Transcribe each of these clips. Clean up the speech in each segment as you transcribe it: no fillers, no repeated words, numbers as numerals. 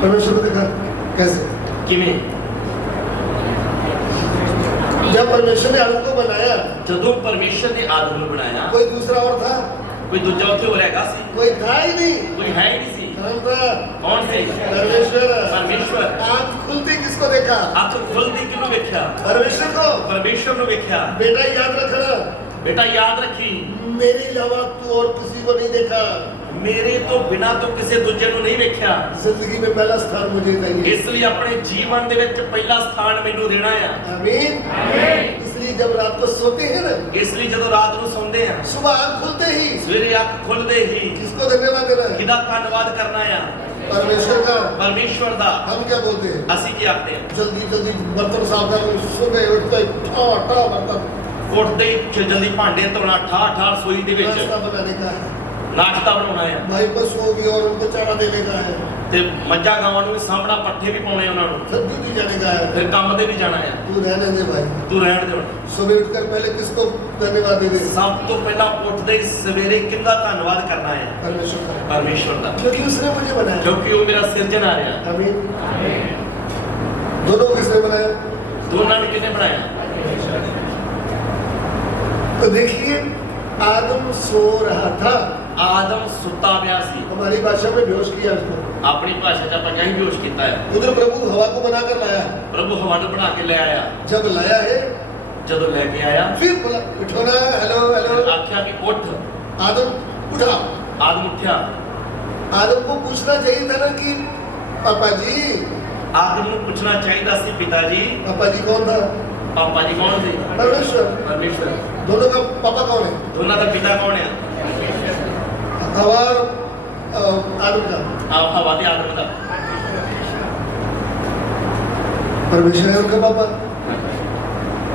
परमेश्वर को देखा कैसे? किमें जब परमेश्वर ने आदम को बनाया, जदों परमेश्वर ने आदम को बनाया, कोई दूसरा और था? कोई दूजा उत्थे हो रहेगा सी? कोई था ही नहीं। कोई है ही नहीं सी। कौन था? कौन सी? परमेश्वर। परमेश्वर। आँख खुलती किसको देखा? आँख खुलती किन्हों वेख्या? परमेश्वर को। परमेश्वर ने वेख्या। बेटा याद रखना, बेटा याद रखी, मेरे अलावा तू और किसी को नहीं देखा। मेरे तो बिना तो किसी दूजे को नहीं वेख्या। जिंदगी में पहला स्थान मुझे चाहिए। इसलिए अपने जीवन दे विच पहला स्थान मैनू देना है। आमीन। इसलिए जब रात को सोते हैं ना, इसलिए जब रात को सोंदे हैं, सुबह आँख खुलते ही सवेरे आँख खुलदे ही किसको धन्यवाद देना है? किदा धन्यवाद करना है? परमेश्वर का। परमेश्वर दा। हम क्या बोलते हैं? ਅਸੀਂ ਕੀ ਆਖਦੇ ਹਾਂ? जल्दी जल्दी बर्तन साफ कर, सुबह उठते ठा ठा बर्तन ਉੱਠਦੇ ਹੀ ਜਲਦੀ ਭਾਂਡੇ ਧੋਣਾ, ਠਾ ਠਾ ਰਸੋਈ ਦੇ ਵਿੱਚ नाश्ता बनाने का है। ਨਾਸ਼ਤਾ ਬਣਾਉਣਾ ਹੈ। भाई पशुओं की और उनको चारा देने का है, ਤੇ ਮੱਝਾਂ ਗਾਵਾਂ ਨੂੰ ਵੀ ਸਾਂਭਣਾ, ਪੱਠੇ ਵੀ ਪਾਉਣੇ ਉਹਨਾਂ ਨੂੰ, सब ड्यूटी जाने का है। ਫਿਰ ਕੰਮ ਤੇ ਵੀ ਜਾਣਾ ਹੈ। तू रहने दे भाई। ਤੂੰ ਰਹਿਣ ਦੇ ਹੁਣ। सुबह उठकर पहले किसको धन्यवाद दे दे? ਸਭ ਤੋਂ ਪਹਿਲਾਂ ਉੱਠਦੇ ਹੀ ਸਵੇਰੇ ਕਿਹਦਾ ਧੰਨਵਾਦ ਕਰਨਾ ਹੈ? परमेश्वर का, ਪਰਮੇਸ਼ਵਰ ਦਾ, क्योंकि उसने मुझे बनाया। ਕਿਉਂਕਿ ਉਹ ਮੇਰਾ ਸਿਰਜਣ ਆ ਰਿਹਾ। आमीन। दोनों को किसने बनाया? ਦੋਨਾਂ ਨੂੰ ਕਿਹਨੇ ਬਣਾਇਆ? तो देखिए, आदम सो रहा था। ਆਦਮ ਸੁੱਤਾ ਪਿਆ ਸੀ। हमारी भाषा में बेहोश किया उसको। ਆਪਣੀ ਭਾਸ਼ਾ 'ਚ ਆਪਾਂ ਨਹੀਂ ਬੇਹੋਸ਼ ਕੀਤਾ ਹੈ। उधर प्रभु हवा को बनाकर लाया। ਪ੍ਰਭੂ ਹਵਾ ਨੂੰ ਬਣਾ ਕੇ ਲੈ ਆਇਆ। जब लाया है, ਜਦੋਂ ਲੈ ਕੇ ਆਇਆ, फिर बोला उठो ना, हेलो हेलो। ਆਖਿਆ ਕਿ ਉੱਠ। आदम उठा। ਆਦਮ ਉੱਠਿਆ। आदम को पूछना चाहिए था ना कि पापा जी। ਆਦਮ ਨੂੰ ਪੁੱਛਣਾ ਚਾਹੀਦਾ ਸੀ, ਪਿਤਾ ਜੀ। पापा जी कौन था? ਪਾਪਾ ਜੀ ਕੌਣ ਸੀ? परमेश्वर। ਪਰਮੇਸ਼ਵਰ। दोनों का पापा कौन है? ਦੋਨਾਂ ਦਾ ਪਿਤਾ ਕੌਣ ਹੈ? हवा और आदम का। ਆਪ ਹਵਾ ਤੇ ਆਦਮ ਦਾ। परमेश्वर है उनका पापा।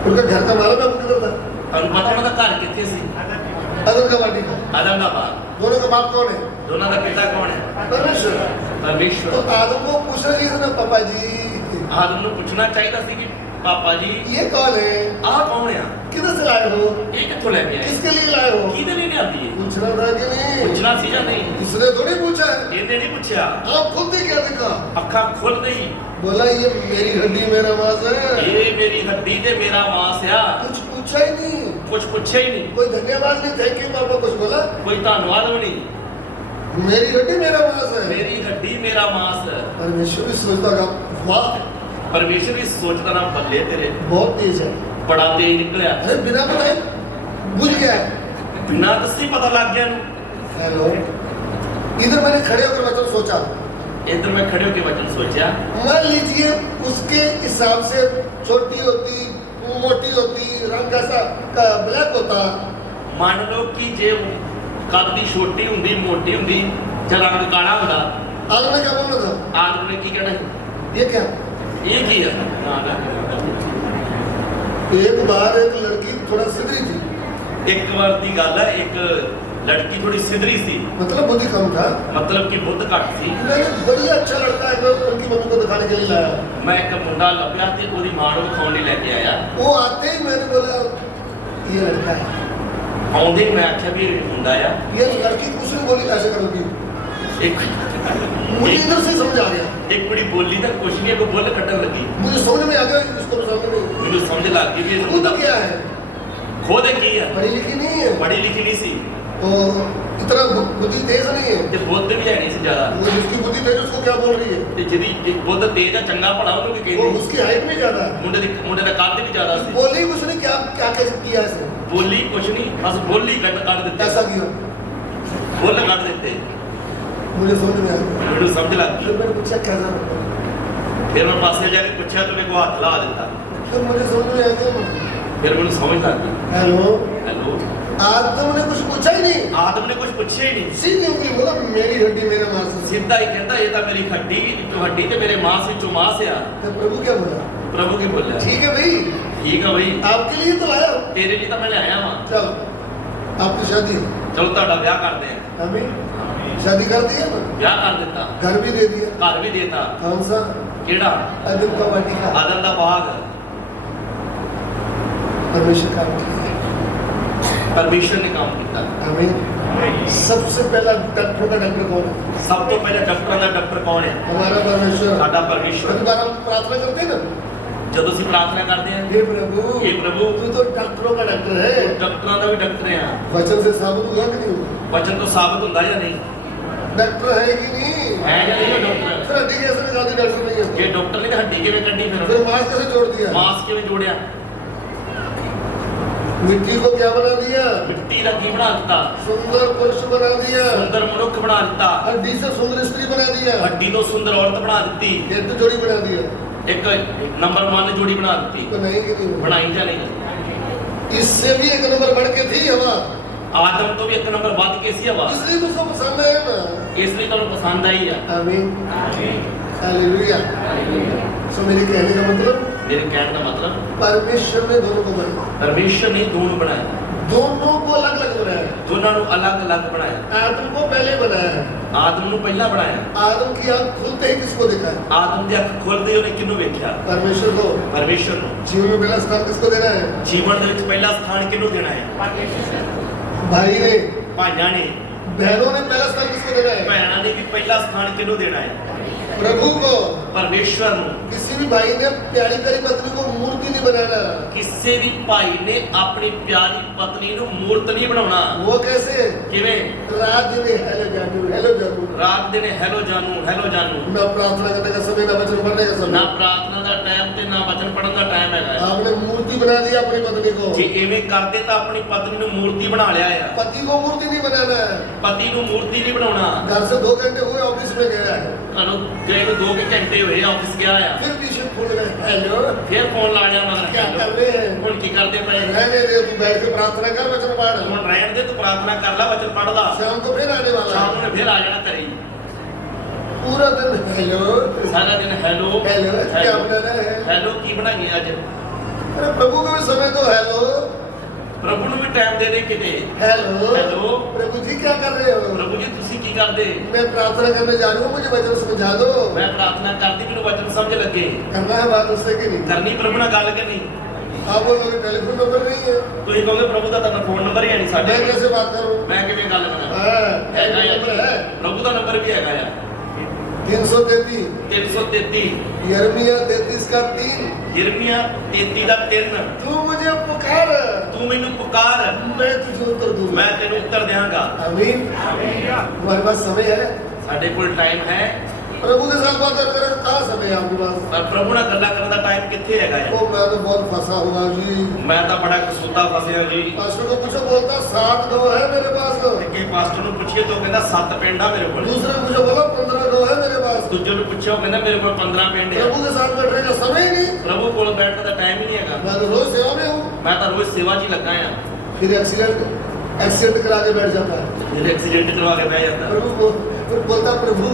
उनका घर का मालूम है आपको किधर था? ਤੁਹਾਨੂੰ ਪਤਾ ਉਹਨਾਂ ਦਾ ਘਰ ਕਿੱਥੇ ਸੀ? आदम का माटी का। ਆਦਮ ਦਾ ਬਾਪ। दोनों का बाप कौन है? ਦੋਨਾਂ ਦਾ ਪਿਤਾ ਕੌਣ ਹੈ? परमेश्वर। तो ਪਰਮੇਸ਼ਵਰ। आदम को पूछना चाहिए था ना, पापा जी ਆਦਮ ਨੂੰ ਪੁੱਛਣਾ ਚਾਹੀਦਾ ਸੀ ਕਿ ਪਾਪਾ ਜੀ ये कौन है? ਆਹ ਕੌਣ ਆ? किधर से लाए हो? ਇਹ ਕਿੱਥੋਂ ਲੈ ਕੇ ਆਏ? किसके लिए लाए हो? ਕਿਹਦੇ ਲਈ ਲਿਆਂਦੀ ਹੈ? पूछना था कि नहीं? ਪੁੱਛਣਾ ਸੀ ਜਾਂ ਨਹੀਂ? इसने तो नहीं पूछा है। ਇਹਨੇ ਨਹੀਂ ਪੁੱਛਿਆ। आप खुद ही क्या देखा? ਅੱਖਾਂ ਖੁੱਲ ਗਈ। बोला ये मेरी हड्डी मेरा मांस है। ਇਹ ਮੇਰੀ ਹੱਡੀ ਤੇ ਮੇਰਾ ਮਾंस ਆ। कुछ पूछा ही नहीं। ਕੁਝ ਪੁੱਛਿਆ ਹੀ ਨਹੀਂ। कोई धन्यवाद नहीं, थैंक यू पापा कुछ बोला? ਕੋਈ ਧੰਨਵਾਦ ਵੀ ਨਹੀਂ। मेरी हड्डी मेरा मांस है। ਮੇਰੀ ਹੱਡੀ ਮੇਰਾ ਮਾंस। परमेश्वर भी सोचता होगा, वाह ਪਰਮੇਸ਼ਰ ਵੀ ਸੋਚਦਾ ਨਾ, ਬੱਲੇ ਤੇਰੇ बहुत तेज है। ਬੜਾ ਤੇਜ਼ ਨਿਕਲਿਆ। अरे बिना बताए बुझ गया है। ਬਿਨਾਂ ਦੱਸੀ ਪਤਾ ਲੱਗ ਗਿਆ ਨੂੰ। हेलो, इधर मैंने खड़े होकर वचन सोचा। ਇੱਧਰ ਮੈਂ ਖੜੇ ਹੋ ਕੇ ਵਚਨ ਸੋਚਿਆ। मान लीजिए उसके हिसाब से छोटी होती, मोटी होती, रंग कैसा ब्लैक होता। ਮੰਨ ਲਓ ਕਿ ਜੇ ਕੱਦ ਦੀ ਛੋਟੀ ਹੁੰਦੀ, ਮੋਟੀ ਹੁੰਦੀ ਜਾਂ ਰੰਗ ਕਾਲਾ ਹੁੰਦਾ, आदम ने क्या बोलना था? ਆਦਮ ਨੇ ਕੀ ਕਹਿਣਾ ਸੀ? ये क्या? ਇਹ ਕੀ ਆ? एक बार एक लड़की थोड़ा सिधरी थी। ਇੱਕ ਵਾਰ ਦੀ ਗੱਲ ਹੈ, ਇੱਕ ਲੜਕੀ ਥੋੜੀ ਸਿਧਰੀ ਸੀ, मतलब बुद्धि कम था। ਮਤਲਬ ਕਿ ਬੁੱਧ ਘੱਟ ਸੀ। मैंने बढ़िया अच्छा लड़का है, मैं उनकी मम्मी को दिखाने के लिए लाया। ਮੈਂ ਇੱਕ ਮੁੰਡਾ ਲੱਭਿਆ ਤੇ ਉਹਦੀ ਮਾਂ ਨੂੰ ਦਿਖਾਉਣ ਲਈ ਲੈ ਕੇ ਆਇਆ। वो आते ही मैंने बोला ये लड़का है। ਆਉਂਦੇ ਹੀ ਮੈਂ ਆਖਿਆ ਵੀ ਇਹ ਮੁੰਡਾ ਆ। ये लड़की कुछ नहीं बोली, ऐसे करोगी। ਇੱਕ मुझे इधर से समझ आ गया। ਇੱਕ ਕੁੜੀ ਬੋਲੀ ਤਾਂ ਕੁਛ ਨਹੀਂ, ਅੱਗੋਂ ਬੁੱਲ ਕੱਢਣ ਲੱਗੀ। मुझे समझ में आ गया, इसको तो समझ में ਮੈਨੂੰ ਸਮਝ ਲੱਗ ਗਈ ਵੀ ਇਹ खुद ਮੁੰਡਾ क्या है, ਖੁਦ ਕੀ ਆ, पढ़ी लिखी नहीं है, ਪੜ੍ਹੀ ਲਿਖੀ ਨਹੀਂ ਸੀ तो इतना बुद्धि तेज नहीं है। ਤੇ ਬੁੱਧ ਵੀ ਹੈ ਨਹੀਂ ਸੀ ਜ਼ਿਆਦਾ। वो जिसकी बुद्धि तेज उसको क्या बोल रही है? ਤੇ ਜਿਹਦੀ ਇੱਕ ਬੁੱਧ ਤੇਜ਼ ਆ, ਚੰਗਾ ਭਲਾ, ਉਹਨੂੰ ਵੀ वो ਕਹਿੰਦੇ। उसकी हाइट भी ज्यादा है। ਮੁੰਡੇ ਦਾ ਕੱਦ ਵੀ ਜ਼ਿਆਦਾ ਸੀ। बोली कुछ नहीं, क्या क्या कैसे किया इसने? ਬੋਲੀ ਕੁਛ ਨਹੀਂ, ਬਸ ਬੋਲੀ ਕੱਢ ਦਿੱਤੇ, ऐसा किया। ਬੁੱਲ ਕੱਢ ਦਿੱਤੇ। मुझे समझ में आ गया। ਮੈਨੂੰ ਸਮਝ ਲੱਗ ਗਈ। फिर मैंने पूछा क्या था? ਫਿਰ ਮੈਂ ਪਾਸੇ ਜਾ ਕੇ ਪੁੱਛਿਆ ਤੇ ਮੇਰੇ ਕੋ ਹੱਥ ਲਾ ਦਿੱਤਾ। फिर मुझे समझ में आ गया। ਫਿਰ ਮੈਨੂੰ ਸਮਝ ਲੱਗ ਗਈ। हेलो, ਹੈਲੋ, आदम ने कुछ पूछा ही नहीं, ਆਦਮ ਨੇ ਕੁਝ ਪੁੱਛਿਆ ਹੀ ਨਹੀਂ। सीधी उंगली बोला मेरी हड्डी मेरा मांस है। ਸਿੱਧਾ ਹੀ ਕਹਿੰਦਾ ਇਹ ਤਾਂ ਮੇਰੀ ਹੱਡੀ ਵਿੱਚੋਂ ਹੱਡੀ ਤੇ ਮੇਰੇ ਮਾंस ਵਿੱਚੋਂ ਮਾंस ਆ। तो प्रभु क्या बोला? ਪ੍ਰਭੂ ਕੀ ਬੋਲਿਆ? ठीक है भाई, ਠੀਕ ਆ ਬਈ, आपके लिए तो लाया हूं। ਤੇਰੇ ਲਈ ਤਾਂ ਮੈਂ ਲਿਆਇਆ ਵਾਂ। चल, आपकी शादी है। ਚਲੋ ਤੁਹਾਡਾ ਵਿਆਹ ਕਰਦੇ ਆ। आमीन। शादी कर दी है ना, ਵਿਆਹ ਕਰ ਦਿੱਤਾ, घर भी दे दिया। ਘਰ ਵੀ ਦੇਤਾ। कौन सा? ਕਿਹੜਾ? आदम का माटी का। ਆਦਮ ਦਾ ਬਾਗ। परमेश्वर काम किया। ਪਰਮੇਸ਼ਰ ਨੇ ਕੰਮ ਕੀਤਾ। आमीन। सबसे पहला डॉक्टर का डॉक्टर कौन है? ਸਭ ਤੋਂ ਪਹਿਲਾਂ ਡਾਕਟਰਾਂ ਦਾ ਡਾਕਟਰ ਕੌਣ ਹੈ? हमारा परमेश्वर। ਸਾਡਾ ਪਰਮੇਸ਼ਵਰ। कई बार हम प्रार्थना करते हैं ना, ਜਦੋਂ ਅਸੀਂ ਪ੍ਰਾਰਥਨਾ ਕਰਦੇ ਹਾਂ, हे प्रभु, हे प्रभु, तू तो डॉक्टरों का डॉक्टर है। ਡਾਕਟਰਾਂ ਦਾ ਵੀ ਡਾਕਟਰ ਆ। वचन से साबित हुआ कि नहीं हुआ? ਵਚਨ ਤੋਂ ਸਾਬਤ ਹੁੰਦਾ ਜਾਂ ਨਹੀਂ? डॉक्टर है कि नहीं? ਹੈ ਜਾਂ नहीं ਉਹ ਡਾਕਟਰ? फिर हड्डी कैसे निकाल दी? डॉक्टर नहीं है ਜੇ ਡਾਕਟਰ ਨੇ ਤਾਂ ਹੱਡੀ ਕਿਵੇਂ ਕੱਢੀ ਫਿਰ? फिर मांस कैसे जोड़ दिया? ਮਾਸ ਕਿਵੇਂ ਜੋੜਿਆ? मिट्टी को क्या बना दिया? ਮਿੱਟੀ ਦਾ ਕੀ ਬਣਾ ਦਿੱਤਾ? सुंदर पुरुष बना दिया। ਸੁੰਦਰ ਮਨੁੱਖ ਬਣਾ ਦਿੱਤਾ। हड्डी से सुंदर स्त्री बना दिया। ਹੱਡੀ ਤੋਂ ਸੁੰਦਰ ਔਰਤ ਬਣਾ ਦਿੱਤੀ। हेड जोड़ी बना दिया। ਇੱਕ ਨੰਬਰ 1 ਜੋੜੀ ਬਣਾ ਦਿੱਤੀ। तो नहीं कि नहीं? ਬਣਾਈ ਜਾਂ ਨਹੀਂ? इससे भी एक नंबर बढ़ के थी हवा, ਆਦਮ ਤੋਂ ਵੀ ਇੱਕ ਨੰਬਰ ਵੱਧ ਕੇ ਸੀ ਹਵਾ। इसलिए तो उसको पसंद है ना। ਇਸ ਲਈ ਤੁਹਾਨੂੰ ਪਸੰਦ ਆਈ ਆ। आमीन, हालेलुया। सो मेरे कहने का मतलब, ਮੇਰੇ ਕਹਿਣ ਦਾ ਮਤਲਬ परमेश्वर ने दोनों को बनाया, ਪਰਮੇਸ਼ਰ ਨੇ ਦੋਨੋਂ ਬਣਾਇਆ। दोनों को अलग अलग बनाया। ਦੋਨਾਂ ਨੂੰ ਅਲੱਗ-ਅਲੱਗ ਬਣਾਇਆ। आदम को पहले बनाया। ਆਦਮ ਨੂੰ ਪਹਿਲਾਂ ਬਣਾਇਆ। आदम की आंख खुलते ही किसको देखा है? ਆਦਮ ਦੀ ਅੱਖ ਖੁੱਲਦੀ ਉਹਨੇ ਕਿਹਨੂੰ ਵੇਖਿਆ? परमेश्वर को। ਪਰਮੇਸ਼ਰ ਨੂੰ। जीवन में पहला स्थान किसको देना है? ਜੀਵਨ ਦੇ ਵਿੱਚ ਪਹਿਲਾ ਸਥਾਨ ਕਿਹਨੂੰ ਦੇਣਾ ਹੈ? भाई ने। ਭਾਈਆਂ ਨੇ। बहनों ने पहला स्थान किसको देना है? ਭੈਣਾਂ ਨੇ ਵੀ ਪਹਿਲਾ ਸਥਾਨ ਕਿਹਨੂੰ ਦੇਣਾ ਹੈ? प्रभु को। ਪਰਮੇਸ਼ਰ ਨੂੰ। किसी भी भाई ने प्यारी प्यारी पत्नी को मूर्ति नहीं बनाना। ਕਿਸੇ ਵੀ ਭਾਈ ਨੇ ਆਪਣੀ ਪਿਆਰੀ ਪਤਨੀ ਨੂੰ ਮੂਰਤ ਨਹੀਂ ਬਣਾਉਣਾ। वो कैसे? ਕਿਵੇਂ? रात दिन हेलो जानू, हेलो जानू। ਰਾਤ ਦਿਨ ਹੈਲੋ ਜਾਨੂ, ਹੈਲੋ ਜਾਨੂ। ना प्रार्थना करने का समय, ना वचन पढ़ने का ਨਾ समय। ਪ੍ਰਾਰਥਨਾ ਦਾ ਟਾਈਮ ਤੇ ਨਾ ਵਚਨ ਪੜਨ ਦਾ ਟਾਈਮ ਹੈਗਾ ਹੈ। आपने मूर्ति बना दी अपनी पत्नी को। ਜੇ ਐਵੇਂ ਕਰਦੇ ਤਾਂ ਆਪਣੀ ਪਤਨੀ ਨੂੰ ਮੂਰਤੀ ਬਣਾ ਲਿਆ ਆ। पति को मूर्ति नहीं बनाना है। ਪਤੀ ਨੂੰ ਮੂਰਤੀ ਨਹੀਂ ਬਣਾਉਣਾ। घर से 2 घंटे हुए ऑफिस में गया है, ਤੁਹਾਨੂੰ ਜੇ ਨੂੰ 2 ਘੰਟੇ ਹੋਏ ਆਫਿਸ ਗਿਆ ਆ, फिर पीछे फूल गए, हेलो ਫਿਰ ਫੋਨ ਲਾ ਲਿਆ क्या कर ਮਗਰ। रहे हैं? ਹੁਣ ਕੀ ਕਰਦੇ ਪਏ? रहने दे, तू बैठ के प्रार्थना कर, वचन पढ़। ਹੁਣ ਰਹਿਣ ਦੇ, ਤੂੰ ਪ੍ਰਾਰਥਨਾ ਕਰ ਲੈ, ਵਚਨ ਪੜ ਲਾ। शाम को फिर आने वाला ਸ਼ਾਮ है। ਨੂੰ ਫਿਰ ਆ ਜਾਣਾ ਘਰੇ। पूरा दिन हेलो ਸਾਰਾ ਦਿਨ ਹੈਲੋ हेलो, क्या बनाना है? ਹੈਲੋ ਕੀ ਬਣਾਈਏ ਅੱਜ? अरे प्रभु को भी समय दो, हेलो ਪ੍ਰਭੂ ਨੂੰ ਵੀ ਟਾਈਮ ਦੇ ਦੇ ਕਿਤੇ। हेलो। हेलो। प्रभु जी क्या कर रहे हो? ਪ੍ਰਭੂ ਜੀ ਤੁਸੀਂ ਕੀ ਕਰਦੇ? मैं प्रार्थना करने जा रहा हूँ, मुझे वचन समझा दो। ਮੈਂ ਪ੍ਰਾਰਥਨਾ ਕਰਦੀ, ਮੈਨੂੰ ਵਚਨ ਸਮਝ ਲੱਗੇ। करना है बात उससे कि नहीं? ਕਰਨੀ ਪ੍ਰਭੂ ਨਾਲ ਗੱਲ ਕਰਨੀ। आप बोलोगे टेलीफोन नंबर नहीं है, ਤੁਸੀਂ ਕਹੋਗੇ ਪ੍ਰਭੂ ਦਾ ਤਾਂ ਫੋਨ ਨੰਬਰ ਹੀ ਹੈ ਨਹੀਂ ਸਾਡੇ मैं ਕੋਲ। कैसे बात करूँ? ਮੈਂ ਕਿਵੇਂ ਗੱਲ ਕਰਾਂ? हाँ, ਹੈਗਾ ਆ नंबर है ਜੀ। ਪ੍ਰਭੂ ਦਾ ਨੰਬਰ ਵੀ ਹੈਗਾ ਆ 333, 333, यिर्मयाह 33 का 3। ਯਿਰਮੀਆ 33 ਦਾ 3। तू मुझे पुकार, ਤੂੰ ਮੈਨੂੰ ਪੁਕਾਰ, मैं तुझे उत्तर दूंगा। ਮੈਂ ਤੈਨੂੰ ਉੱਤਰ ਦਿਆਂਗਾ। आमीन। हमारे पास समय है, ਸਾਡੇ ਕੋਲ ਟਾਈਮ ਹੈ, प्रभु के साथ बात करने का कहाँ समय है आपके पास? ਪਰ ਪ੍ਰਭੂ ਨਾਲ ਗੱਲਾਂ ਕਰਨ ਦਾ ਟਾਈਮ ਕਿੱਥੇ ਹੈਗਾ ਆ? ओ मैं तो बहुत फंसा हुआ जी। ਮੈਂ ਤਾਂ ਬੜਾ ਕਸੂਤਾ ਫਸਿਆ ਜੀ। पास्टर को पूछो, बोलता 7 गौ है मेरे पास। ਕਿ ਪਾਸਟਰ ਨੂੰ ਪੁੱਛੀਏ ਤਾਂ ਉਹ ਕਹਿੰਦਾ 7 ਪਿੰਡ ਆ ਮੇਰੇ ਕੋਲ। दूसरे को पूछो, बोला 15 गौ है मेरे पास। ਦੂਜੇ ਨੂੰ ਪੁੱਛਿਆ, ਉਹ ਕਹਿੰਦਾ ਮੇਰੇ ਕੋਲ 15 ਪਿੰਡ ਆ। प्रभु के साथ बैठने का समय ही नहीं। ਪ੍ਰਭੂ ਕੋਲ ਬੈਠਣ ਦਾ ਟਾਈਮ ਹੀ ਨਹੀਂ ਹੈਗਾ। मैं तो रोज सेवा में हूँ। ਮੈਂ ਤਾਂ ਰੋਜ਼ ਸੇਵਾ 'ਚ ਹੀ ਲੱਗਾ ਆ। फिर एक्सीडेंट करा के बैठ जाता है। ਫਿਰ ਐਕਸੀਡੈਂਟ ਕਰਵਾ ਕੇ ਬਹਿ ਜਾਂਦਾ। प्रभु को फिर बोलता, प्रभु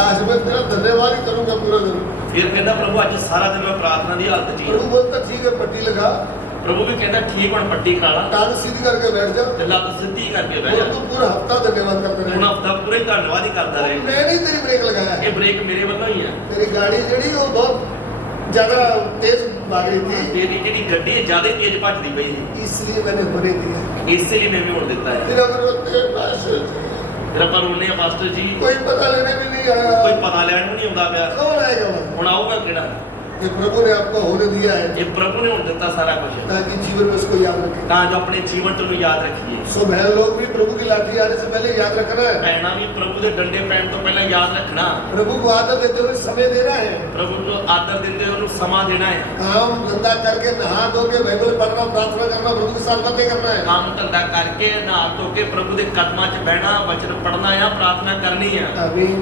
आज मैं तेरा धन्यवाद ही करूंगा पूरा दिन। ਫਿਰ ਕਹਿੰਦਾ ਪ੍ਰਭੂ ਅੱਜ ਸਾਰਾ ਦਿਨ ਮੈਂ ਪ੍ਰਾਰਥਨਾ ਦੀ ਹਾਲਤ 'ਚ ਹੀ प्रभु ਹਾਂ। बोलता, ठीक है पट्टी लगा, ਪ੍ਰਭੂ ਵੀ ਕਹਿੰਦਾ ਠੀਕ, ਹੁਣ ਪੱਟੀ ਕਰਾ ਲਾ टांग सीधी करके बैठ जा, ਤੇ ਲੱਤ ਸਿੱਧੀ ਕਰਕੇ ਬਹਿ और ਜਾ। तू पूरा हफ्ता धन्यवाद करते ਹੁਣ रहे। ਹਫਤਾ ਪੂਰਾ ਹੀ ਧੰਨਵਾਦ ਹੀ ਕਰਦਾ ਰਹੇ। मैं नहीं तेरी ब्रेक लगाया है। ਇਹ ਬ੍ਰੇਕ ਮੇਰੇ ਵੱਲੋਂ ਹੀ ਆ। तेरी गाड़ी जड़ी वो बहुत ज्यादा तेज भाग रही थी, ਤੇਰੀ ਜਿਹੜੀ ਗੱਡੀ ਹੈ ਜ਼ਿਆਦਾ ਤੇਜ਼ ਭੱਜਦੀ ਪਈ ਸੀ, इसलिए मैंने होने दिया। ਇਸੇ ਲਈ ਮੈਂ ਵੀ ਹੁਣ ਦਿੱਤਾ ਹੈ। फिर अगर वो तेज पास ਫਿਰ ਆਪਾਂ ਰੋਲੇ ਆ ਪਾਸਟਰ ਜੀ, कोई पता लेने भी नहीं ਕੋਈ आया, ਪਤਾ ਲੈਣ ਨੂੰ ਨਹੀਂ ਆਉਂਦਾ ਪਿਆ। कौन आएगा वहाँ? ਹੁਣ ਆਊਗਾ ਕਿਹੜਾ? ये प्रभु ने आपको होने दिया है ਇਹ ਪ੍ਰਭੂ ਨੇ ਹੁਣ ਦਿੱਤਾ ਸਾਰਾ ਕੁਝ, ताकि जीवन में उसको याद रखें। ਤਾਂ ਜੋ ਆਪਣੇ ਜੀਵਨ ਤੋਂ ਨੂੰ ਯਾਦ ਰੱਖੀਏ। सो बहन लोग भी प्रभु की लाठी आने से पहले याद रखना है। ਭੈਣਾਂ ਵੀ ਪ੍ਰਭੂ ਦੇ ਡੰਡੇ ਪੈਣ ਤੋਂ ਪਹਿਲਾਂ ਯਾਦ ਰੱਖਣਾ। प्रभु को आदर देते हुए समय देना है। ਪ੍ਰਭੂ ਨੂੰ ਆਦਰ ਦਿੰਦੇ ਉਹਨੂੰ ਸਮਾਂ ਦੇਣਾ ਹੈ। काम धंधा करके नहा धो के बाइबल पढ़ना, प्रार्थना करना, प्रभु के साथ बातें करना है। ਕੰਮ ਧੰਦਾ ਕਰਕੇ ਨਹਾ ਧੋ ਕੇ ਪ੍ਰਭੂ ਦੇ ਕਦਮਾਂ 'ਚ ਬਹਿਣਾ, ਵਚਨ ਪੜ੍ਹਨਾ ਆ, ਪ੍ਰਾਰਥਨਾ ਕਰਨੀ ਆ। आमीन।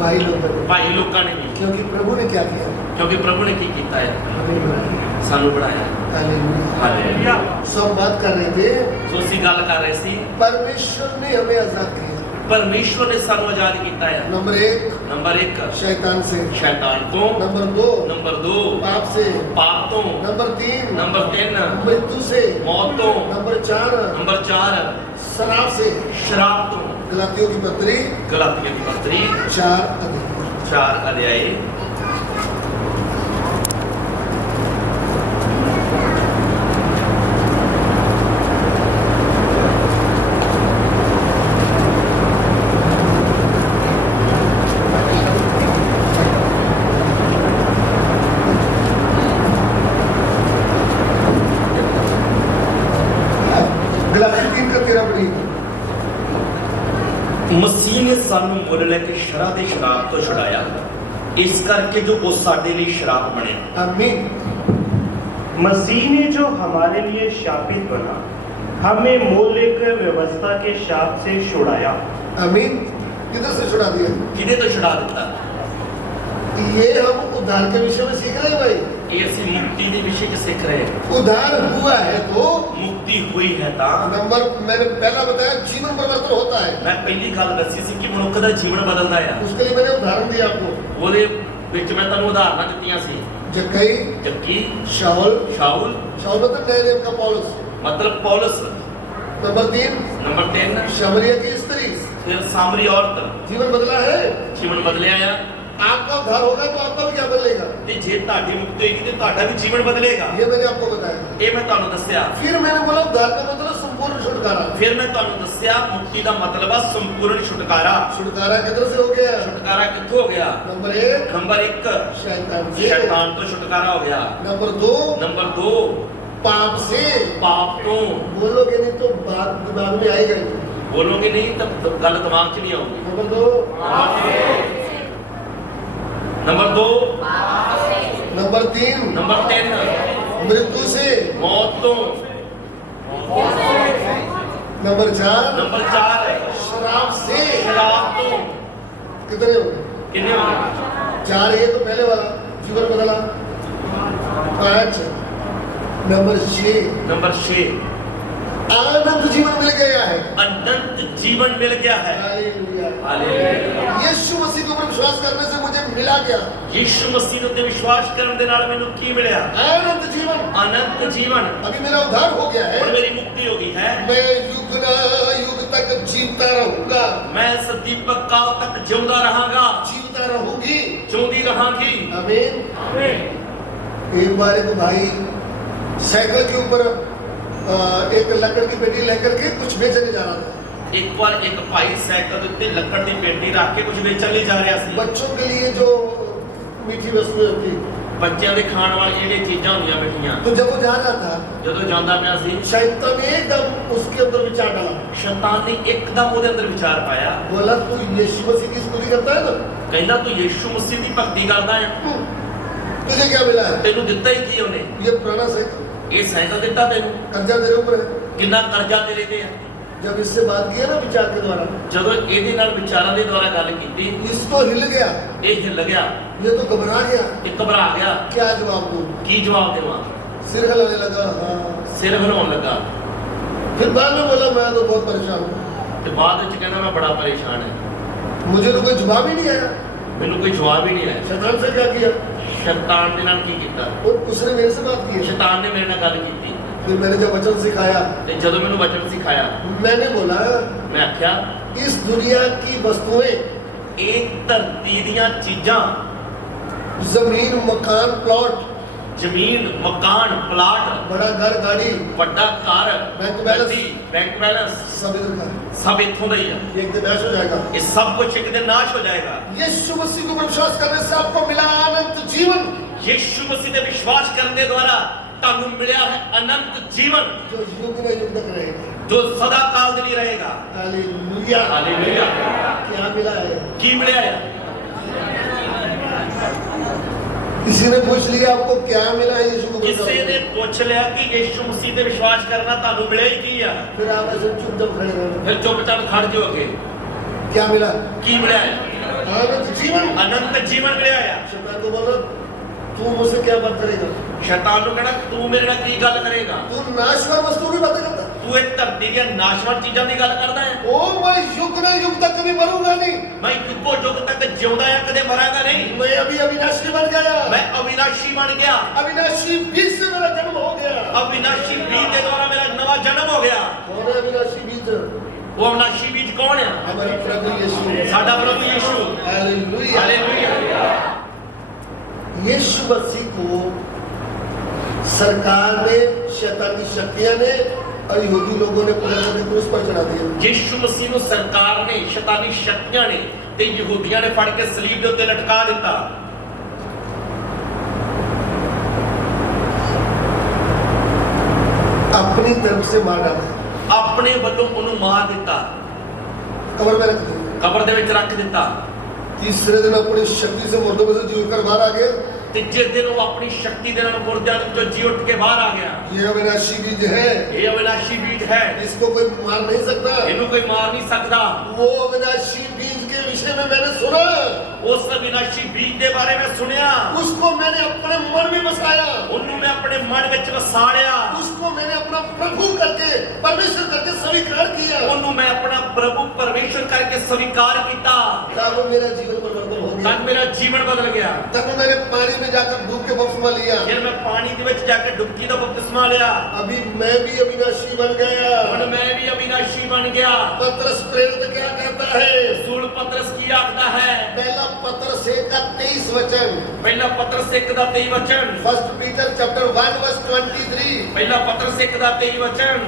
भाई लोग, ਭਾਈ ਲੋਕਾਂ ਨੇ ਵੀ, क्योंकि प्रभु ने क्या किया? ਕਿਉਂਕਿ ਪ੍ਰਭੂ ਨੇ ਕੀ ਕੀਤਾ ਹੈ? हमें बनाया। ਸਾਨੂੰ ਬਣਾਇਆ। हालेलुया। ਹਾਲੇਲੂਇਆ। सो हम बात कर रहे थे, ਸੋ ਅਸੀਂ ਗੱਲ ਕਰ ਰਹੇ ਸੀ, परमेश्वर ने हमें आजाद किया। ਪਰਮੇਸ਼ਵਰ ਨੇ ਸਾਨੂੰ ਆਜ਼ਾਦ ਕੀਤਾ ਹੈ। नंबर 1 ਨੰਬਰ 1 शैतान से, ਸ਼ੈਤਾਨ ਤੋਂ, नंबर 2 ਨੰਬਰ 2 पाप से, ਪਾਪ ਤੋਂ, नंबर 3 ਨੰਬਰ 3 मृत्यु से, ਮੌਤ ਤੋਂ, नंबर 4 ਨੰਬਰ 4 शराब से। ਸ਼ਰਾਬ ਤੋਂ। गलातियों की पत्री ਗਲਾਤੀਆਂ ਦੀ ਪੱਤਰੀ 4 अध्याय। 4 ਅਧਿਆਏ। ਸਾਨੂੰ ਮੁੱਲ ਲੈ ਕੇ ਸ਼ਰਾਬ ਦੇ ਸ਼ਰਾਬ ਤੋਂ ਛੁਡਾਇਆ, ਇਸ ਕਰਕੇ ਜੋ ਉਹ ਸਾਡੇ ਲਈ ਸ਼ਰਾਬ ਬਣਿਆ। आमीन। मसीह ने जो हमारे लिए शापित बना, हमें मोल लेकर व्यवस्था के शाप से छुड़ाया। आमीन। किधर से छुड़ा दिया? ਕਿਹਦੇ ਤੋਂ ਛੁਡਾ ਦਿੱਤਾ? ये हम उद्धार के विषय में सीख रहे हैं भाई। ਇਹ ਅਸੀਂ ਮੁਕਤੀ ਦੇ ਵਿਸ਼ੇ 'ਚ ਸਿੱਖ ਰਹੇ ਹਾਂ। उद्धार हुआ है तो ਮੁਕਤੀ ਹੋਈ ਹੈ ਤਾਂ नंबर मैंने पहला बताया जीवन परिवर्तन होता है। ਮੈਂ ਪਹਿਲੀ ਗੱਲ ਦੱਸੀ ਸੀ ਕਿ ਮਨੁੱਖ ਦਾ ਜੀਵਨ ਬਦਲਦਾ ਆ। उसके लिए मैंने उदाहरण दिया आपको। ਉਹਦੇ ਵਿੱਚ ਮੈਂ ਤੁਹਾਨੂੰ ਉਦਾਹਰਨਾਂ ਦਿੱਤੀਆਂ ਸੀ। जक्कई, ਜੱਕੀ, शाऊल, ਸ਼ਾਉਲ शाऊल मतलब नए नियम का पौलुस। ਮਤਲਬ ਪੌਲਸ। नंबर 3 ਨੰਬਰ 3 शमरिया की स्त्री। ਫਿਰ ਸਾਮਰੀ ਔਰਤ। जीवन बदला है। ਜੀਵਨ ਬਦਲਿਆ ਆ। आपका उद्धार होगा तो आपका भी क्या बदलेगा? ਤੇ ਜੇ ਤੁਹਾਡੀ ਮੁਕਤੀ ਹੋਏਗੀ ਤੇ ਤੁਹਾਡਾ ਵੀ ਜੀਵਨ ਬਦਲੇਗਾ। ये मैंने आपको बताया। ਇਹ ਮੈਂ ਤੁਹਾਨੂੰ ਦੱਸਿਆ। फिर मैंने बोला उद्धार का मतलब संपूर्ण छुटकारा। ਫਿਰ ਮੈਂ ਤੁਹਾਨੂੰ ਦੱਸਿਆ ਮੁਕਤੀ ਦਾ ਮਤਲਬ ਆ ਸੰਪੂਰਨ ਛੁਟਕਾਰਾ। छुटकारा किधर से हो गया? ਛੁਟਕਾਰਾ ਕਿੱਥੋਂ ਹੋ ਗਿਆ? नंबर 1 ਨੰਬਰ 1 शैतान से। ਸ਼ੈਤਾਨ ਤੋਂ ਛੁਟਕਾਰਾ ਹੋ ਗਿਆ। नंबर 2 ਨੰਬਰ 2 पाप से। ਪਾਪ ਤੋਂ। बोलोगे नहीं तो बात दिमाग में आएगा ही। ਬੋਲੋਗੇ ਨਹੀਂ ਤਾਂ ਗੱਲ ਦਿਮਾਗ 'ਚ ਨਹੀਂ ਆਊਗੀ। नंबर 2 ਨੰਬਰ 2 नंबर 3 ਨੰਬਰ 3 मृत्यु से। ਮੌਤ ਤੋਂ। नंबर 4 ਨੰਬਰ 4 शराब से। ਸ਼ਰਾਬ ਤੋਂ। कितने हो गए? ਕਿੰਨੇ ਹੋ ਗਏ? 4 ये तो पहले वाला जीवन बदला। 5 नंबर 6 ਨੰਬਰ 6 आनंद जीवन मिल गया है। अनंत जीवन मिल गया है। हालेलुया। हालेलुया। यीशु मसीह के ऊपर विश्वास करने से मुझे मिला क्या? यीशु मसीह ने विश्वास ਕਰਨ ਦੇ ਨਾਲ ਮੈਨੂੰ ਕੀ ਮਿਲਿਆ? आनंद जीवन। अनंत जीवन। अभी मेरा उद्धार हो गया और है। मेरी मुक्ति हो गई है। मैं युग न युग तक जीवता रहूंगा। मैं सदीपक काल तक जिंदा रहांगा। जीवता रहूंगी। जिंदी रहांगी। आमीन। एक बार एक भाई साइकिल के ऊपर एक लकड़ की पेटी लेकर के कुछ बेचने जा रहा था। एक बार एक भाई साइकिल ਦੇ ਉੱਤੇ ਲੱਕੜ ਦੀ ਪੇਟੀ ਰੱਖ ਕੇ ਕੁਝ ਵੇਚਣ ਲਈ ਜਾ ਰਿਹਾ ਸੀ। बच्चों के लिए जो मीठी वस्तुएं होती। ਬੱਚਿਆਂ ਦੇ ਖਾਣ ਵਾਲੀਆਂ ਜਿਹੜੀਆਂ ਚੀਜ਼ਾਂ ਹੁੰਦੀਆਂ ਮਿੱਠੀਆਂ। तो जब वो जा रहा था ਜਦੋਂ ਜਾਂਦਾ ਪਿਆ ਸੀ शैतान ने एकदम उसके अंदर विचार डाला। ਸ਼ੈਤਾਨ ਨੇ ਇੱਕਦਮ ਉਹਦੇ ਅੰਦਰ ਵਿਚਾਰ ਪਾਇਆ। बोला तू यीशु मसीह की स्तुति करता है ना? ਕਹਿੰਦਾ ਤੂੰ ਯੀਸ਼ੂ ਮਸੀਹ ਦੀ ਭਗਤੀ ਕਰਦਾ ਹੈ। तुझे क्या मिला है? ਤੈਨੂੰ ਦਿੱਤਾ ਹੀ ਕੀ ਉਹਨੇ? ये पुराना साइकिल ਇਹ ਸਾਈਕਲ ਦਿੱਤਾ ਤੈਨੂੰ। कर्जा तेरे ऊपर है। ਕਿੰਨਾ ਕਰਜ਼ਾ ਤੇਰੇ ਤੇ ਆ। जब इससे बात किया ना विचार के द्वारा, ਜਦੋਂ ਇਹਦੇ ਨਾਲ ਵਿਚਾਰਾਂ ਦੇ ਦੁਆਰਾ ਗੱਲ ਕੀਤੀ इसको हिल गया। ਇਹ ਹਿੱਲ ਗਿਆ। ये तो घबरा गया। ਇਹ ਘਬਰਾ ਗਿਆ। क्या जवाब दूं? ਕੀ ਜਵਾਬ ਦੇਵਾਂ? सिर हिलाने लगा। हाँ। ਸਿਰ ਹਿਲਾਉਣ ਲੱਗਾ। फिर बाद में बोला मैं तो बहुत परेशान हूँ। ਤੇ ਬਾਅਦ ਵਿੱਚ ਕਹਿੰਦਾ ਮੈਂ ਬੜਾ ਪਰੇਸ਼ਾਨ ਹਾਂ। मुझे तो कोई जवाब ही नहीं आया। ਮੈਨੂੰ ਕੋਈ ਜਵਾਬ ਹੀ ਨਹੀਂ ਆਇਆ। शैतान से क्या किया? ਸ਼ੈਤਾਨ ਦੇ ਨਾਲ ਕੀ ਕੀਤਾ? और उसने मेरे से बात की। ਸ਼ੈਤਾਨ ਨੇ ਮੇਰੇ ਨਾਲ ਗੱਲ ਕੀਤੀ फिर मैंने जब वचन सिखाया, ਤੇ ਜਦੋਂ ਮੈਨੂੰ ਵਚਨ ਸਿਖਾਇਆ मैंने बोला ਮੈਂ ਆਖਿਆ इस दुनिया की वस्तुएं, ਇਹ ਧਰਤੀ ਦੀਆਂ ਚੀਜ਼ਾਂ जमीन, मकान, प्लॉट, ਜ਼ਮੀਨ, ਮਕਾਨ, ਪਲਾਟ, बड़ा घर, गाड़ी, ਵੱਡਾ ਘਰ, ਬੈਂਕ ਬੈਲੈਂਸ, ਗੱਡੀ, ਬੈਂਕ ਬੈਲੈਂਸ सब इधर का है। ਸਭ ਇੱਥੋਂ ਦਾ ਹੀ ਹੈ। ये एक दिन नाश हो जाएगा। ਇਹ ਸਭ कुछ एक दिन नाश हो जाएगा। यीशु मसीह को विश्वास करने से आपको मिला अनंत जीवन, यीशु मसीह ਤੇ ਵਿਸ਼ਵਾਸ ਕਰਨ ਦੇ ਦੁਆਰਾ ਤੁਹਾਨੂੰ ਮਿਲਿਆ ਹੈ ਅਨੰਤ ਜੀਵਨ जो युग न युग तक रहेगा। ਜੋ ਸਦਾ ਕਾਲ ਦੇ ਲਈ ਰਹੇਗਾ। हालेलुया। ਹਾਲੇਲੂਇਆ। क्या मिला है? ਕੀ ਮਿਲਿਆ ਹੈ? किसी ने पूछ लिया आपको क्या मिला है यीशु को ਕਿਸੇ ਨੇ बताओ। ਪੁੱਛ ਲਿਆ ਕਿ ਯੀਸ਼ु ਮਸੀਹ ਤੇ ਵਿਸ਼ਵਾਸ ਕਰਨਾ ਤੁਹਾਨੂੰ ਮਿਲਿਆ ਹੀ ਕੀ ਆ? फिर आप ऐसे चुपचाप खड़े रहो। ਫਿਰ ਚੁੱਪਚਾਪ ਖੜ ਜਾਓਗੇ। क्या मिला? ਕੀ ਮਿਲਿਆ ਹੈ? अनंत जीवन। ਅਨੰਤ ਜੀਵਨ ਮਿਲਿਆ ਹੈ। शैतान को बोला तू मुझसे क्या बात करेगा? ਸ਼ੈਤਾਨ ਨੂੰ ਕਹਿਣਾ ਤੂੰ ਮੇਰੇ ਨਾਲ ਕੀ ਗੱਲ ਕਰੇਗਾ? तू नाशवान वस्तु की बातें करता है। ਤੂੰ ਇਹ ਧਰਤੀ ਦੀਆਂ ਨਾਸ਼ਵਾਨ ਚੀਜ਼ਾਂ ਦੀ ਗੱਲ ਕਰਦਾ ਹੈ। ओ मैं युग न युग तक कभी मरूंगा नहीं। ਮੈਂ ਇੱਕੋ ਯੁੱਗ ਤੱਕ ਜਿਉਂਦਾ ਆ ਕਦੇ ਮਰਾਂਗਾ ਨਹੀਂ। मैं अभी अविनाशी बन गया। ਮੈਂ ਅਵਿਨਾਸ਼ੀ ਬਣ ਗਿਆ। अविनाशी बीज से मेरा जन्म हो गया। ਅਵਿਨਾਸ਼ੀ ਬੀਜ ਦੇ ਦੁਆਰਾ ਮੇਰਾ ਨਵਾਂ ਜਨਮ ਹੋ ਗਿਆ। कौन है अविनाशी बीज? ਉਹ ਅਵਿਨਾਸ਼ੀ ਬੀਜ ਕੌਣ ਆ? हमारा प्रभु यीशु। ਸਾਡਾ ਪ੍ਰਭੂ ਯੀਸ਼ੂ। हालेलुया। ਹਾਲੇਲੂਇਆ। यीशु मसीह को सरकार ने, शैतानी शक्तियां ने और यहूदी लोगों ने पकड़ क्रूस पर चढ़ा दिया। ਯੀਸ਼ੂ ਮਸੀਹ ਨੂੰ ਸਰਕਾਰ ਨੇ, ਸ਼ੈਤਾਨੀ ਸ਼ਕਤੀਆਂ ਨੇ ਤੇ ਯਹੂਦੀਆਂ ਨੇ ਫੜ ਕੇ ਸਲੀਬ ਦੇ ਉੱਤੇ ਲਟਕਾ ਦਿੱਤਾ। अपनी तरफ से मार डाला। ਆਪਣੇ ਵੱਲੋਂ ਉਹਨੂੰ ਮਾਰ ਦਿੱਤਾ। कब्र में रख दिया। ਕਬਰ ਦੇ ਵਿੱਚ ਰੱਖ ਦਿੱਤਾ। तीसरे दिन अपनी शक्ति से मुर्दों में से जी उठकर बाहर आ गया। ਤੀਜੇ ਦਿਨ ਉਹ ਆਪਣੀ ਸ਼ਕਤੀ ਦੇ ਨਾਲ ਮੁਰਦਿਆਂ ਵਿੱਚੋਂ ਜੀ ਉੱਠ ਕੇ ਬਾਹਰ ਆ ਗਿਆ। ये अविनाशी बीज है, ਇਹ ਅਵਿਨਾਸ਼ੀ ਬੀਜ ਹੈ, इसको कोई मार नहीं सकता। ਇਹਨੂੰ ਕੋਈ ਮਾਰ ਨਹੀਂ ਸਕਦਾ। वो अविनाशी बीज के विषय में मैंने सुना, ਉਸ ਅਵਿਨਾਸ਼ੀ ਬੀਜ ਦੇ ਬਾਰੇ ਮੈਂ ਸੁਣਿਆ, उसको मैंने अपने मन में बसाया, ਉਹਨੂੰ मैं ਆਪਣੇ ਮਨ ਵਿੱਚ ਵਸਾੜਿਆ, उसको मैंने अपना प्रभु करके परमेश्वर करके स्वीकार किया। ਉਹਨੂੰ ਮੈਂ ਆਪਣਾ ਪ੍ਰਭੂ ਪਰਮੇਸ਼ਰ ਕਰਕੇ ਸਵੀਕਾਰ ਕੀਤਾ। तब मेरा जीवन परिवर्तन हो गया। ਤਦ ਮੇਰਾ ਜੀਵਨ ਬਦਲ ਗਿਆ। तब मैंने पानी में जाकर डूब के बपतिस्मा लिया। ਫਿਰ ਮੈਂ ਪਾਣੀ ਦੇ ਵਿੱਚ ਜਾ ਕੇ ਡੁਬਕੀ ਦਾ ਬਪਤਿਸਮਾ ਲਿਆ। अभी मैं भी अविनाशी बन गया। ਹੁਣ ਮੈਂ ਵੀ ਅਵਿਨਾਸ਼ੀ ਬਣ ਗਿਆ। पत्रस प्रेरित क्या कहता है? ਰਸੂਲ ਪਤਰਸ ਕੀ ਆਖਦਾ ਹੈ? पहला पत्रस 1 का 23 वचन, ਪਹਿਲਾ ਪਤਰਸ 1 ਦਾ 23 ਵਚਨ, फर्स्ट पीटर चैप्टर 1 वर्स 23। ਪਹਿਲਾ ਪਤਰਸ 1 ਦਾ 23 वचन।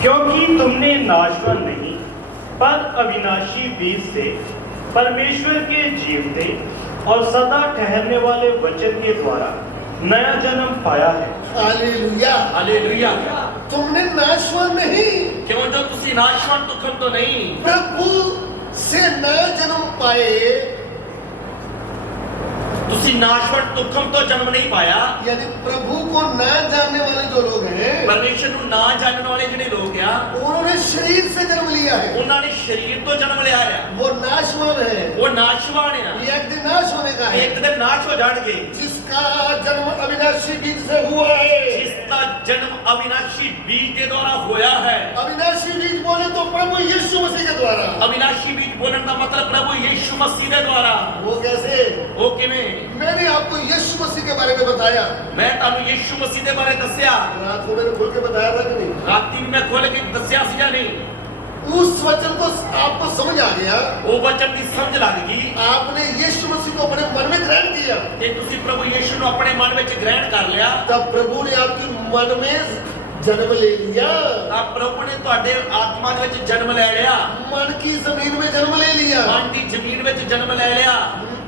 क्योंकि तुमने नाशवान नहीं पर अविनाशी बीज से परमेश्वर के जीवते और सदा ठहरने वाले वचन के द्वारा नया जन्म पाया है। हालेलुया। हालेलुया। तुमने नाशवान नहीं, क्यों जो तुसी नाशवान तुखम तो नहीं, प्रभु से नया जन्म पाए। तुसी नाशवान तुखम तो जन्म नहीं पाया। यानी प्रभु को ना जानने वाले जो लोग हैं, परमेश्वर ਨੂੰ ਨਾ ਜਾਣਨ ਵਾਲੇ ਜਿਹੜੇ ਲੋਕ ਆ, उन्होंने शरीर से जन्म लिया है, ਉਹਨਾਂ ਨੇ ਸਰੀਰ ਤੋਂ ਜਨਮ ਲਿਆ ਆ। वो नाशवान है, ਉਹ ਨਾਸ਼ਵਾਨ ਆ, ये एक दिन नाश होने का है। ਇੱਕ ਦਿਨ ਨਾਸ਼ ਹੋ ਜਾਣਗੇ। जिसका जन्म अविनाशी बीज से हुआ है। ਜਿਸ ਦਾ ਜਨਮ ਅਵਿਨਾਸ਼ੀ ਬੀਜ ਦੇ ਦੁਆਰਾ ਹੋਇਆ ਹੈ। अविनाशी बीज बोले तो प्रभु यीशु मसीह के द्वारा। ਅਵਿਨਾਸ਼ੀ ਬੀਜ ਬੋਲਣ ਦਾ ਮਤਲਬ ਪ੍ਰਭੂ ਯੀਸ਼ੂ ਮਸੀਹ ਦੇ ਦੁਆਰਾ। वो कैसे? ਉਹ ਕਿਵੇਂ? मैंने आपको यीशु मसीह के बारे में बताया। ਮੈਂ ਤੁਹਾਨੂੰ ਯੀਸ਼ੂ ਮਸੀਹ ਦੇ ਬਾਰੇ ਦੱਸਿਆ। रात को मैंने खुल के बताया था कि नहीं? ਰਾਤੀ ਵੀ ਮੈਂ ਖੋਲ ਕੇ ਦੱਸਿਆ ਸੀ ਜਾਂ ਨਹੀਂ? उस वचन को आपको समझ आ गया। ਉਹ ਵਚਨ ਦੀ ਸਮਝ ਲੱਗ ਗਈ आपने यीशु मसीह को अपने मन में ग्रहण किया। ਕਿ ਤੁਸੀਂ ਪ੍ਰਭੂ ਯੀਸ਼ੂ ਨੂੰ ਆਪਣੇ ਮਨ ਵਿੱਚ ਗ੍ਰਹਿਣ ਕਰ ਲਿਆ। तब प्रभु ने आपकी मन में जन्म ले लिया। ਤਾਂ ਪ੍ਰਭੂ ਨੇ ਤੁਹਾਡੇ ਆਤਮਾ ਦੇ ਵਿੱਚ ਜਨਮ ਲੈ ਲਿਆ। मन की जमीन में जन्म ले लिया। ਮਨ ਦੀ ਜ਼ਮੀਨ ਵਿੱਚ ਜਨਮ ਲੈ ਲਿਆ।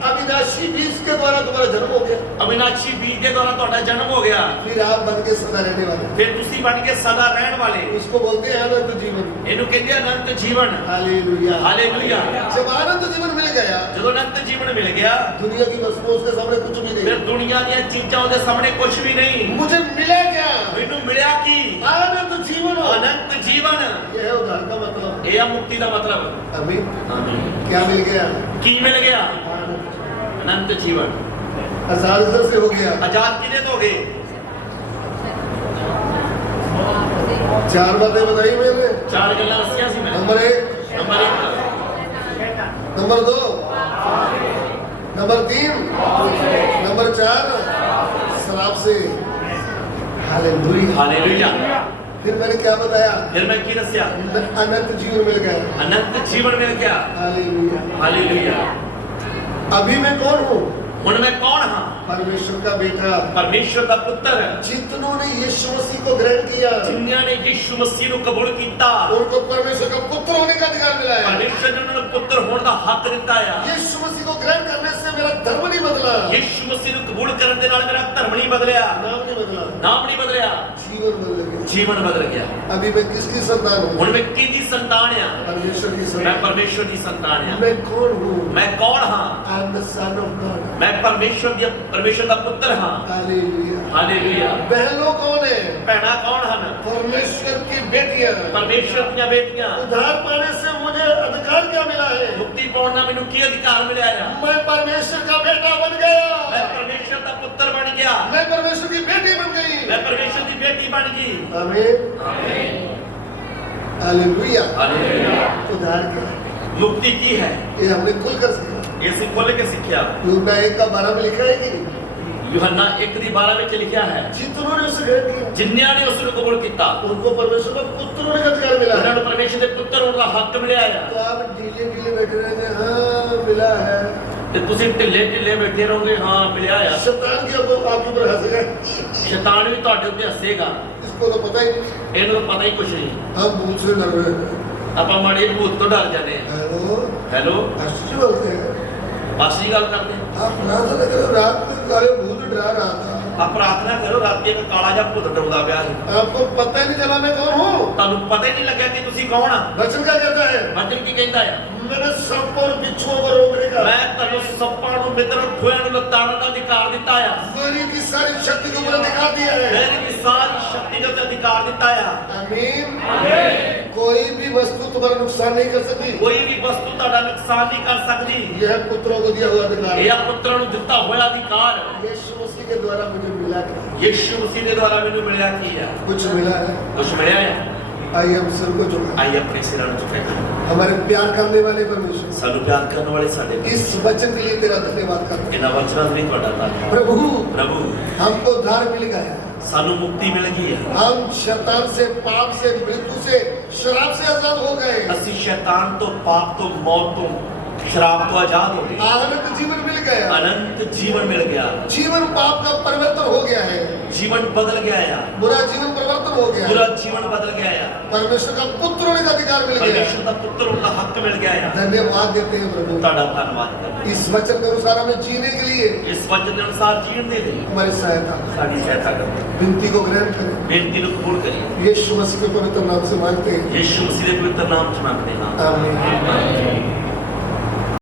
अविनाशी बीज के द्वारा तुम्हारा जन्म हो गया। ਅਵਿਨਾਸ਼ੀ ਬੀਜ ਦੇ ਦੁਆਰਾ ਤੁਹਾਡਾ ਜਨਮ ਹੋ ਗਿਆ। फिर आप बन के सदा रहने वाले। ਫਿਰ ਤੁਸੀਂ ਬਣ ਕੇ ਸਦਾ ਰਹਿਣ ਵਾਲੇ। इसको बोलते हैं अनंत जीवन। ਇਹਨੂੰ ਕਹਿੰਦੇ ਆ ਅਨੰਤ ਜੀਵਨ। हालेलुया। ਹਾਲੇਲੂया। जब अनंत जीवन मिल गया, ਜਦੋਂ ਅਨੰਤ ਜੀਵਨ ਮਿਲ ਗਿਆ, दुनिया की वस्तुओं उसके सामने कुछ भी ਫਿਰ नहीं। ਦੁਨੀਆ ਦੀਆਂ ਚੀਜ਼ਾਂ ਉਹਦੇ ਸਾਹਮਣੇ ਕੁਝ ਵੀ ਨਹੀਂ। मुझे मिला क्या? ਮੈਨੂੰ ਮਿਲਿਆ ਕੀ? अनंत जीवन। ਅਨੰਤ ਜੀਵਨ। यह है उद्धार का मतलब। ਇਹ ਆ ਮੁਕਤੀ ਦਾ ਮਤਲਬ। आमीन। ਆਮੀਨ। क्या मिल गया? ਕੀ ਮਿਲ ਗਿਆ? ਅਨੰਤ ਜੀਵਨ। आजाद इधर से हो गया। ਆਜ਼ਾਦ ਕਿਹਦੇ ਤੋਂ ਹੋ ਗਏ? 4 बातें बताई मैंने। ਚਾਰ ਗੱਲਾਂ ਦੱਸੀਆਂ ਸੀ ਮੈਂ। Number 1, number 1, number 2, number 3, number 4 शराब से। हालेलुया। ਹਾਲੇਲੂਇਆ। फिर मैंने क्या बताया? ਫਿਰ ਮੈਂ ਕੀ ਦੱਸਿਆ? अनंत जीवन मिल गया। ਅਨੰਤ ਜੀਵਨ ਮਿਲ ਗਿਆ। हालेलुया। ਹਾਲੇਲੂਇਆ। अभी मैं कौन हूँ? ਹੁਣ ਮੈਂ ਕੌਣ ਹਾਂ? परमेश्वर का बेटा। ਪਰਮੇਸ਼ਰ ਦਾ ਪੁੱਤਰ। जितनों ने यीशु मसीह को ग्रहण किया, ਜਿਨ੍ਹਾਂ ਨੇ ਯਿਸੂ ਮਸੀਹ ਨੂੰ ਕਬੂਲ ਕੀਤਾ, उनको परमेश्वर का पुत्र होने का अधिकार मिला है। ਪਰਮੇਸ਼ਰ ਨੇ ਉਹਨਾਂ ਨੂੰ ਪੁੱਤਰ ਹੋਣ ਦਾ ਹੱਕ ਦਿੱਤਾ ਆ। यीशु मसीह को ग्रहण करने से मेरा धर्म नहीं बदला, ਯਿਸੂ ਮਸੀਹ ਨੂੰ ਕਬੂਲ ਕਰਨ ਦੇ ਨਾਲ ਮੇਰਾ ਧਰਮ ਨਹੀਂ ਬਦਲਿਆ, नाम नहीं बदला, ਨਾਮ ਨਹੀਂ ਬਦਲਿਆ, जीवन बदल गया। ਜੀਵਨ बदल ਗਿਆ। अभी मैं किसकी संतान हूँ? ਹੁਣ ਮੈਂ ਕਿਹਦੀ ਸੰਤਾਨ ਆ? परमेश्वर की ਮੈਂ संतान। ਪਰਮੇਸ਼ਰ ਦੀ ਸੰਤਾਨ ਆ। मैं कौन हूँ? ਮੈਂ ਕੌਣ ਹਾਂ? I am the son of God। ਮੈਂ ਪਰਮੇਸ਼ਰ ਦਾ ਪੁੱਤਰ ਹਾਂ। हालेलुया। ਹਾਲੇਲੂਇਆ। बहनों कौन है? ਭੈਣਾਂ ਕੌਣ ਹਨ? परमेश्वर की बेटियां। ਪਰਮੇਸ਼ਰ ਦੀਆਂ ਬੇਟੀਆਂ। उद्धार पाने से मुझे अधिकार क्या मिला है? ਮੁਕਤੀ ਪਾਉਣ ਦਾ ਮੈਨੂੰ ਕੀ ਅਧਿਕਾਰ ਮਿਲਿਆ ਆ? मैं परमेश्वर का बेटा बन गया। ਮੈਂ ਪਰਮੇਸ਼ਰ ਦਾ ਪੁੱਤਰ ਬਣ ਗਿਆ। मैं परमेश्वर की बेटी बन गई। ਮੈਂ ਪਰਮੇਸ਼ਰ ਦੀ ਬੇਟੀ ਬਣ ਗਈ। आमीन। ਆਮੀਨ। हालेलुया। ਹਾਲੇਲੂਇਆ। उद्धार क्या है? ਮੁਕਤੀ ਕੀ ਹੈ? ये हमने खुलकर सीखा। ਇਹ ਅਸੀਂ ਖੁੱਲ੍ਹ ਕੇ ਸਿੱਖਿਆ। यूहन्ना 1 का 12 में लिखा है कि नहीं? ਯੂਹੰਨਾ 1:12 ਵਿੱਚ ਲਿਖਿਆ ਹੈ, जितनों ने उसे ग्रहण किया, ਜਿਨ੍ਹਾਂ ਨੇ ਉਸ ਨੂੰ ਕਬੂਲ ਕੀਤਾ, उनको परमेश्वर का पुत्र होने का अधिकार मिला ਉਹਨਾਂ है। ਨੂੰ ਪਰਮੇਸ਼ਰ ਦੇ ਪੁੱਤਰ ਹੋਣ ਦਾ ਹੱਕ ਮਿਲਿਆ ਆ। तो आप ढीले ढीले बैठे रहेंगे, हाँ मिला है। ਤੇ ਤੁਸੀਂ ਢਿੱਲੇ ਢਿੱਲੇ ਬੈਠੇ ਰਹੋਗੇ, ਹਾਂ ਮਿਲਿਆ ਆ। शैतान के ऊपर आपके ऊपर हंसेगा। ਸ਼ੈਤਾਨ ਵੀ ਤੁਹਾਡੇ ਉੱਤੇ ਹੱਸੇਗਾ। इसको तो पता ही नहीं। ਇਹਨੂੰ ਤਾਂ ਪਤਾ ਹੀ ਕੁਛ ਨਹੀਂ। हम भूत से डर रहे हैं। ਆਪਾਂ ਮਾੜੇ ਭੂਤ ਤੋਂ ਡਰ ਜਾਂਦੇ ਹਾਂ। हेलो, ਹੈਲੋ, आश्चर्य बोलते हैं। ਬਾਸੀ ਗੱਲ ਕਰਦੇ ਹਾਂ। आप ना तो लगे रात में काले भूत डरा रहा था। ਆ ਪ੍ਰਾਰਥਨਾ ਕਰੋ ਰਾਤੀ ਇੱਕ ਕਾਲਾ ਜਿਹਾ ਭੂਤ ਡਰਦਾ ਪਿਆ ਸੀ आपको पता ही नहीं चला मैं कौन हूँ। ਤੁਹਾਨੂੰ ਪਤਾ ਹੀ ਨਹੀਂ ਲੱਗਿਆ ਕਿ ਤੁਸੀਂ ਕੌਣ ਆ वचन क्या कहता है? ਵਚਨ ਕੀ ਕਹਿੰਦਾ ਆ मैंने सब और बिच्छुओं को रोकने का, ਮੈਂ ਤੁਹਾਨੂੰ ਸੱਪਾਂ ਨੂੰ ਮਿੱਤਰ ਠੋਇਆਂ ਨੂੰ ਲਤਾੜਨ ਦਾ ਅਧਿਕਾਰ ਦਿੱਤਾ ਆ मेरी की सारी शक्ति के ऊपर दिखा दिया है। ਮੇਰੀ ਵੀ ਸਾਰੀ ਸ਼ਕਤੀ ਦੇ ਉੱਤੇ ਅਧਿਕਾਰ ਦਿੱਤਾ ਆ आमीन। कोई भी वस्तु तुम्हारा नुकसान नहीं कर सकती। ਕੋਈ ਵੀ ਵਸਤੂ ਤੁਹਾਡਾ ਨੁਕਸਾਨ ਨਹੀਂ ਕਰ ਸਕਦੀ यह पुत्रों को दिया हुआ अधिकार ਇਹ है। ਆ ਪੁੱਤਰਾਂ ਨੂੰ ਦਿੱਤਾ ਹੋਇਆ ਅਧਿਕਾਰ यीशु मसीह के द्वारा मुझे मिला है। ਯਿਸੂ ਮਸੀਹ ਦੇ ਦੁਆਰਾ ਮੈਨੂੰ ਮਿਲਿਆ ਕੀ ਆ कुछ मिला है। ਕੁਛ ਮਿਲਿਆ ਆ आइए हम सिर को झुकाएं। ਆਈ ਆਪਣੇ ਸਿਰਾਂ ਨੂੰ ਝੁਕਾਈਏ हमारे प्यार करने वाले परमेश्वर, ਸਾਨੂੰ ਪਿਆਰ ਕਰਨ ਵਾਲੇ ਸਾਡੇ इस वचन के लिए तेरा धन्यवाद करते ਇਹਨਾਂ ਵਚਨਾਂ ਲਈ ਤੁਹਾਡਾ ਧੰਨਵਾਦ हैं। प्रभु ਪ੍ਰਭੂ हमको उद्धार मिल गया है। ਸਾਨੂੰ ਮੁਕਤੀ ਮਿਲ ਗਈ ਹੈ हम शैतान से, पाप से, मृत्यु से, शराब से आजाद हो गए। ਅਸੀਂ ਸ਼ੈਤਾਨ ਤੋਂ ਪਾਪ ਤੋਂ ਮੌਤ ਤੋਂ ਸ਼ਰਾਬ ਤੋਂ ਆਜ਼ਾਦ ਹੋ ਗਏ आनंद जीवन मिल गया। ਅਨੰਤ ਜੀਵਨ ਮਿਲ ਗਿਆ जीवन पाप का परिवर्तन हो गया है। ਜੀਵਨ ਬਦਲ ਗਿਆ ਆ बुरा जीवन परिवर्तन हो गया ਪੂਰਾ है। ਜੀवन ਬਦਲ ਗਿਆ ਆ परमेश्वर का पुत्र होने का अधिकार मिल गया ਪਰਮੇਸ਼ਰ है। ਦਾ ਪੁੱਤਰ ਹੋਣ ਦਾ ਹੱਕ ਮਿਲ ਗਿਆ ਆ धन्यवाद देते हैं प्रभु। ਤੁਹਾਡਾ ਧੰਨਵਾਦ ਕਰਦੇ इस वचन के अनुसार हमें जीने के लिए ਇਸ ਵਚਨ ਦੇ ਅਨੁਸਾਰ ਜੀਣ ਦੇ ਲਈ हमारी सहायता, ਸਾਡੀ ਸਹਾਇਤਾ ਕਰੋ विनती को ग्रहण करें। ਬੇਨਤੀ ਨੂੰ ਕਬੂਲ ਕਰੀਏ यीशु मसीह के पवित्र नाम से मांगते हैं। ਯਿਸੂ ਮਸੀਹ ਦੇ ਪਵਿੱਤਰ ਨਾਮ ਚ ਮੰਗਦੇ ਹਾਂ आमीन।